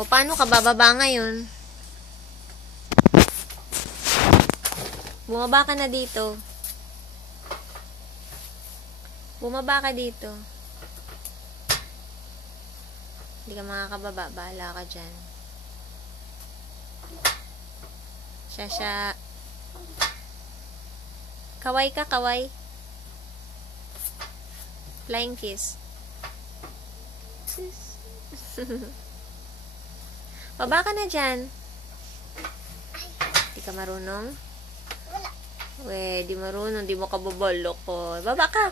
O, paano ka bababa ngayon? Bumaba ka na dito. Bumaba ka dito. Hindi ka makakababa. Bahala ka dyan. Shasha. Kaway ka, kaway. Flying kiss. Baba ka na dyan. Hindi ka marunong? Wala. We, di marunong. Di mo ka babalok ko. Baba ka.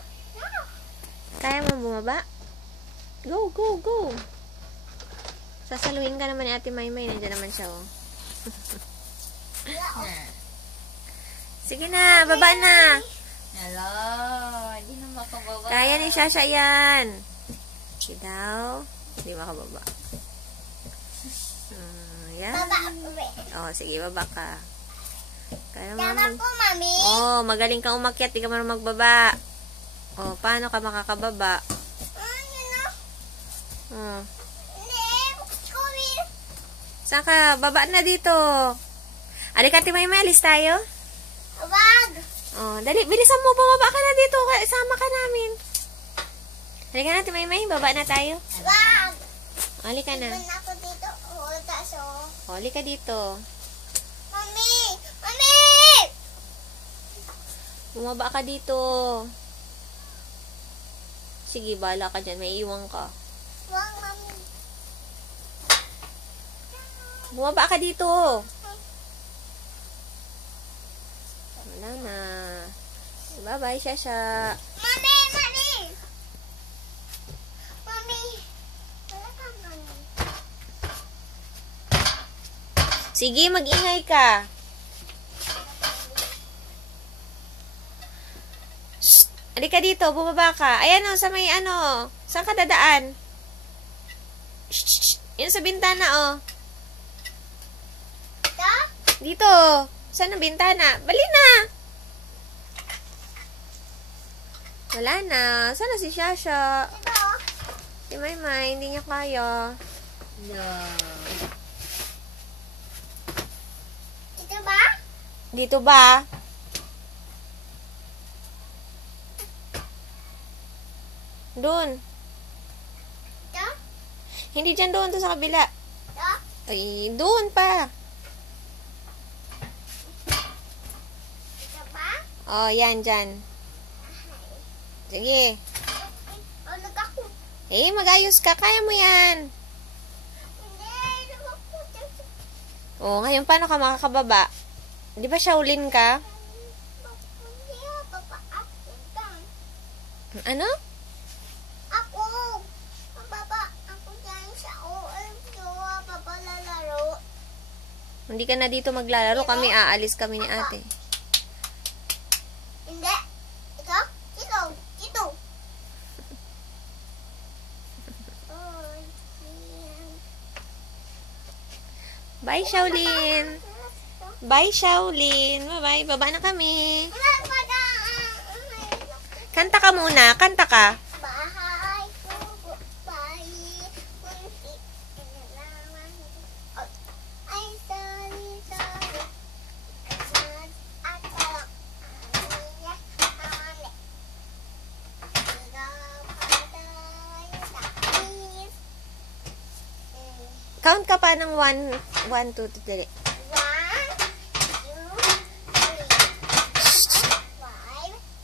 Kaya mo bumaba? Go, go, go. Sasaluhin ka naman ni Ate Maymay. Nandiyan naman siya, oh. Sige na, baba na. Hello. Hindi na makababa. Kaya ni Shasha yan. Sige daw. Hindi makababa. Yan. Baba ako eh. Oh, sige, baba ka. Kaya Tama po, mami. Oh, magaling kang umakyat. Di ka marunong magbaba. Oh, paano ka makakababa? Yun na. Oh. Hindi. Kumin. Saan ka? Baba na dito. Alika, Ate Maymay, alis tayo. Wag. Oh, dali, bilisan mo. Bumaba ka na dito. Sama ka namin. Halika na, Ate Maymay. Baba na tayo. Wag. Halika na. Iban ako dito. Hudas oh. Oh, halika dito. Mami. Mami. Bumaba ka dito. Sige, bahala ka dyan. May iwan ka. Wag, mami. Bumaba ka dito. Wala na. Bye-bye, Shasha. Mami. Mami. Mami. Wala ka, mami. Sige, mag-ingay ka. Shh! Halika dito, bumaba ka. Ayan o, sa may ano. Saan ka dadaan? Shh, shh, shh. Yun sa bintana o. Ito? Dito. Saan ang bintana? Bali na. Wala na. Saan na si Shasha? Ito? Si Maymay, hindi niya kaya. No. Ito ba? Dito ba? Doon. Ito? Hindi dyan doon. To sa kabila. Ito? Ay, doon pa. Ito ba? Oh, yan, dyan. Sige. Ulag ako. Eh, mag-ayos ka. Kaya mo yan. Hindi. Ulag ako. Oh, ngayon paano ka makakababa? Di ba Shaolin ka? Hindi. Papa ako. Ano? Ako. Papa ako dyan sa OMG. Papa lalaro. Hindi ka na dito maglalaro. Kami aalis kami ni ate. Hindi. Ito? Ito. Ito. Bye, Shaolin. Bye, Shaolin. Bye-bye. Baba na kami. Kanta ka muna. Kanta ka. Bahay ko, bahay, kunti, inalaman ko. Ay, sorry, sorry. At sarap, amiya, ame. Ikaw patay sa is. Count ka pa ng 1, 2, 3. 1, 2, 3, 5,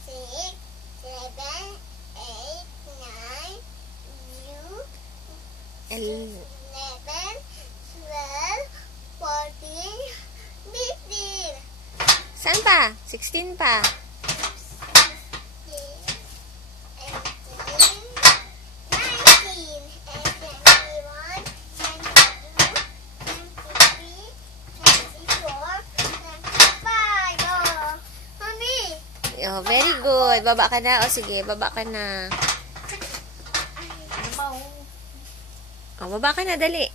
6, 7, 8, 9, 10, 11, 12, 14, 15, Saan pa? 16 pa. 18, 19, 20, 21, 22, 23, 24, 25. Oh, very good. Baba ka na. O, sige. Baba ka na. Oh, baba ka na. Dali.